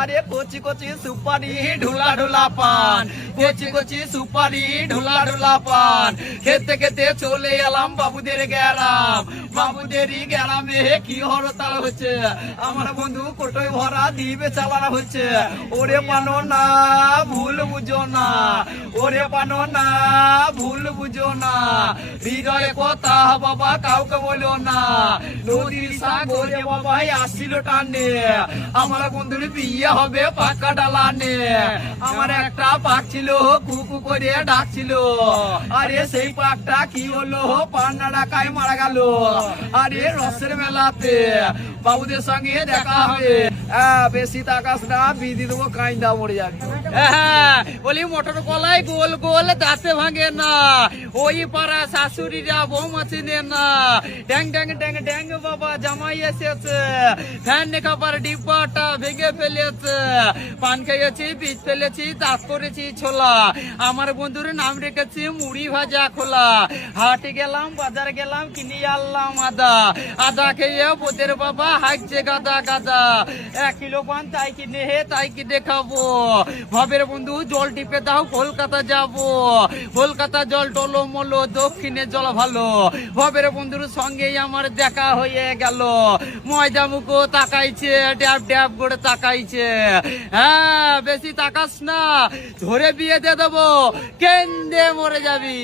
আরে কচি কচি সুপারি ঢোলা ঢোলা পান, কচি কচি সুপারি ঢোলা ঢোলা পান, খেতে খেতে চলে এলাম বাবুদের গ্রাম। বাবুদেরই গ্রামে কি হরতাল হচ্ছে, আমার বন্ধু কোটোই ভরা দিবে চালানো হচ্ছে। ওরে পানো না ভুল বুঝো না, ওরে পানো না ভুল বুঝো না, হৃদয়ে কথা বাবা কাউকে বলো না। নদীর সাগরে বাবা আসছিল টানে, আমার বন্ধুর বিয়ে হবে পাকা ডালানে। আমার একটা পাক ছিল কুকু করে ডাকছিল, আরে সেই পাকটা কি হলো পান্না ডাকায় মারা গেল। আরে রসের মেলাতে বাবুদের সঙ্গে দেখা হবে। বেশি তাকাস না, বিধি দেবো কাইন্দা মরে যাবে। বলি মোটর কলাই গোল গোল দাঁতে ভাঙে না, ওই পাড়া শাশুড়িরা বৌমা চিনে না। ড্যাং ড্যাং ড্যাং ড্যাং বাবা জামাই এসেছে, ফ্যান খাবার ডিব্বাটা ভেঙে ফেলেছে। পান খেয়েছি বীজ ফেলেছি দাঁত করেছি ছোলা, আমার বন্ধুর নাম রেখেছি মুড়ি ভাজা খোলা। হাটে গেলাম বাজার গেলাম কিনে আনলাম আদা, আদা খেয়ে বোদের বাবা হাঁকছে গাদা গাদা। 1 কিলো পান তাই কিনে তাই কিনে খাবো। ভবের বন্ধু জল টিপে দাও কলকাতা যাবো, কলকাতা জল টলো মলো দক্ষিণে জল ভালো। ভবের বন্ধুর সঙ্গেই আমার দেখা হয়ে গেল, ময়দা মুখো তাকাইছে ড্যাব ড্যাব করে তাকাইছে। হ্যাঁ বেশি তাকাস না, ধরে বিয়ে দিয়ে দেবো, কেন্দ্রে মরে যাবি।